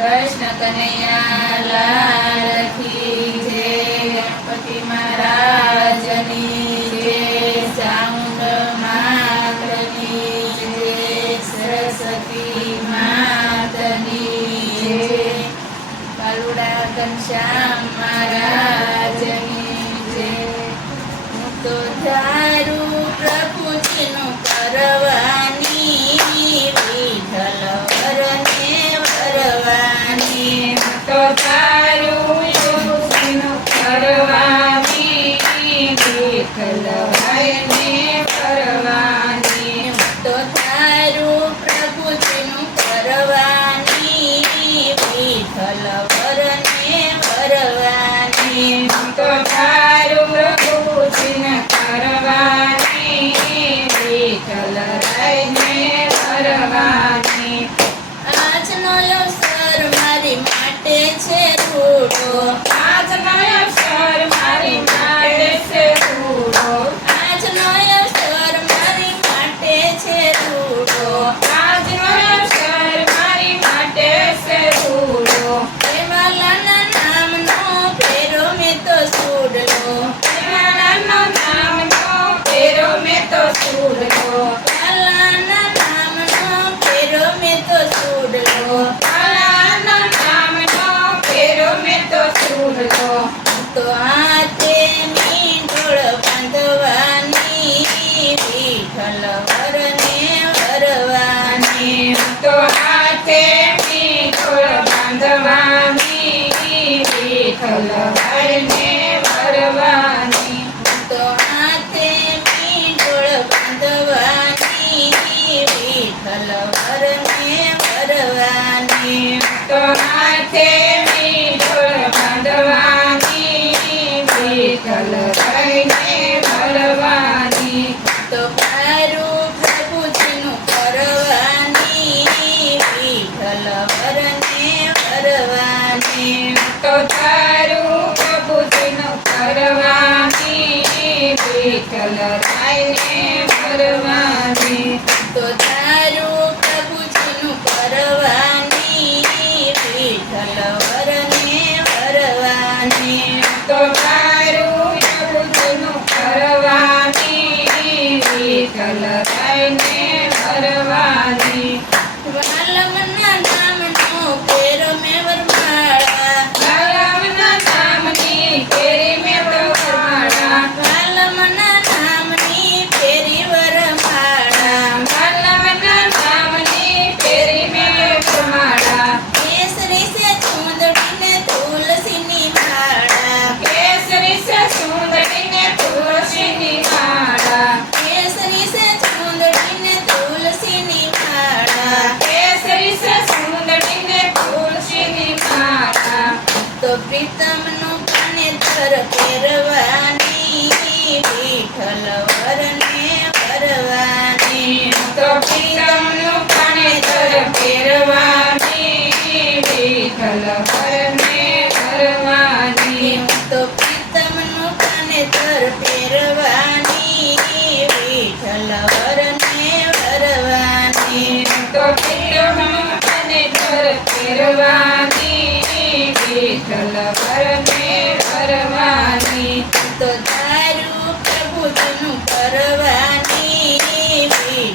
કૃષ્ણ કનૈયા લાલ કી ગણપતિ મહારાજની જય સાઉન્ડ માતની જય સરસ્વતી માતની જય કાલુડા ઘનશ્યામ મહારાજની જે હું તો the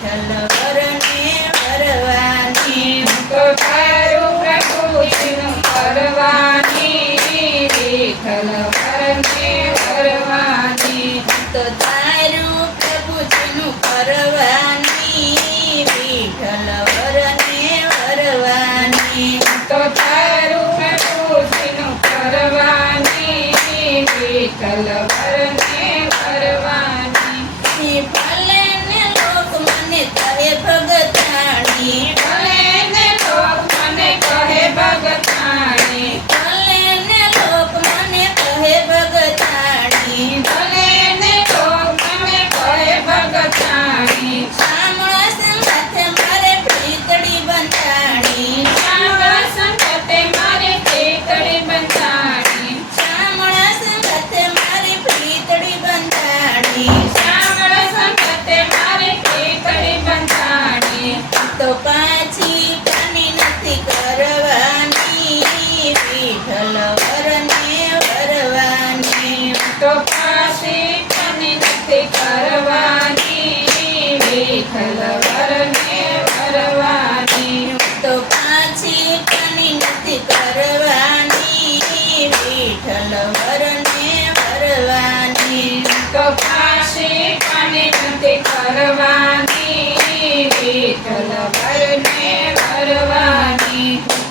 hello.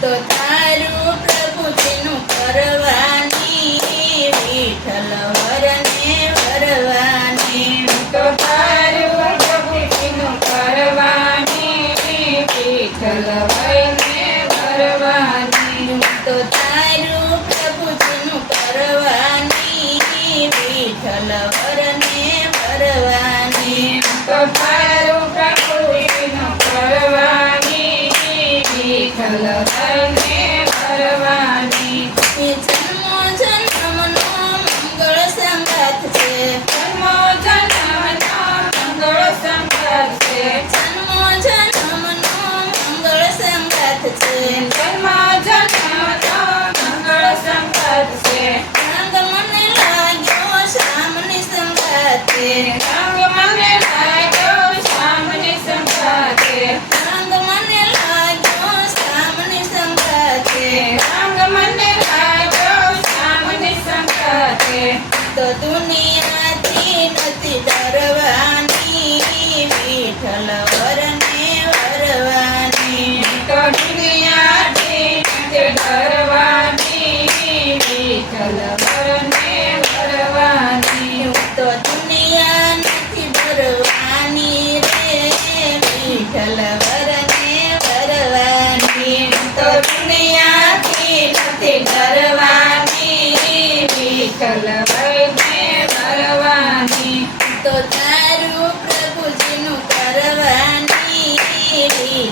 તો તારું પ્રભુજીનું કરવાની વિઠ્ઠલ વરને વરવાની. તો તારું પ્રભુજીનું કરવાની વિઠ્ઠલ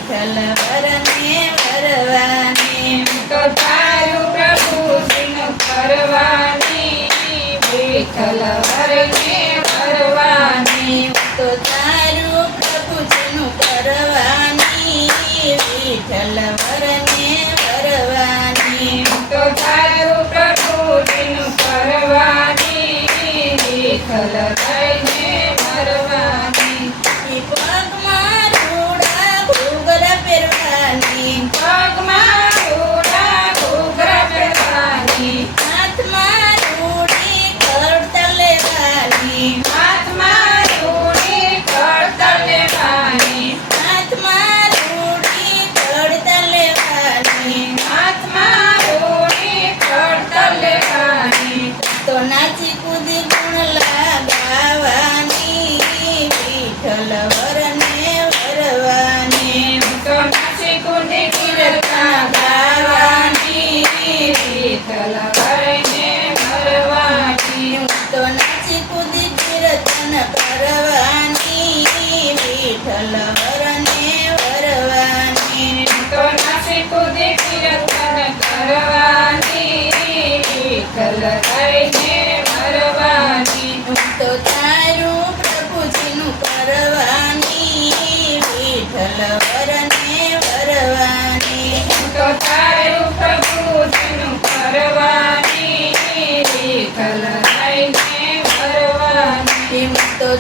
વિઠ્ઠલ વરને વરવાની તો કરવાની વિઠ્ઠલ વરને વરવાની તો તારું કરવાની વિઠ્ઠલ વરને વરવાની તો તારું પ્રભુજીનું કરવાની વિઠ્ઠલ વરને વિઠ્ઠલ કરીને તો નાચી કૂદી કીર્તન કરવાની વિઠ્ઠલ વરને તો નાચી કૂદી કીર્તન કરવાની વિઠ્ઠલ કરીને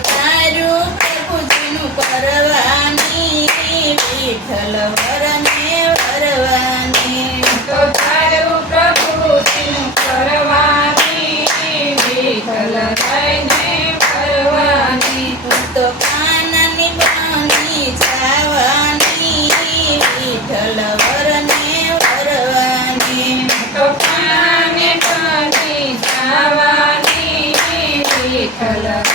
તારું પ્રભુજીનું કરવાની વિઠ્ઠલ